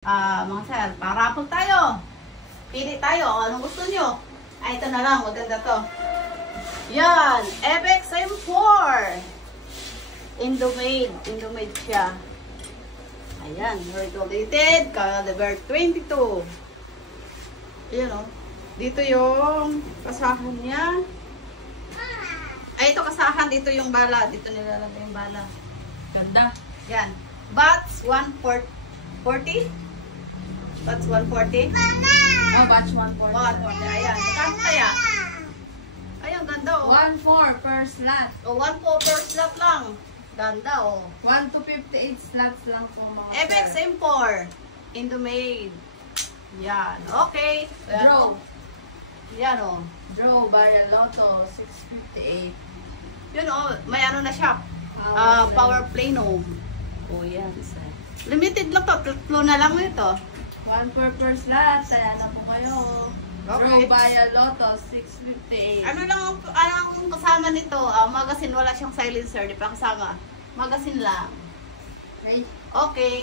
Mga sir, parapol tayo. Pili tayo. Anong gusto nyo? Ito na lang. Maganda to. Yan. FX M4. Indomade. Indomade siya. Ayan. Regulated. Caliber 22. Ayan o. Dito yung kasahan niya. Ay, ito kasahan. Dito yung bala. Dito nilalagay yung bala. Ganda. Yan. Bats 140. Bats 140. Oh, batch 140. 140. Ayan. Magkano kaya? Ayan, ganda oh. 1.4 per slot. O, 1 po per slot lang. Ganda oh. 1 to 58 slots lang po mga FX sir. M4. Indomade. Yan. Okay. Ayan, Draw. oh. Yan oh. Draw by a Lotto 658. Yun oh. May ano na siya. Power Plano. Oh, yan. Limited lang to. Tatlo na lang ito. 1 per slot. Kaya na po kayo. Okay. Draw by a Lotto 658. Ano lang ang kasama nito? Magazine. Wala siyang silencer. Di pa kasama. Magazine lang. Okay. Okay.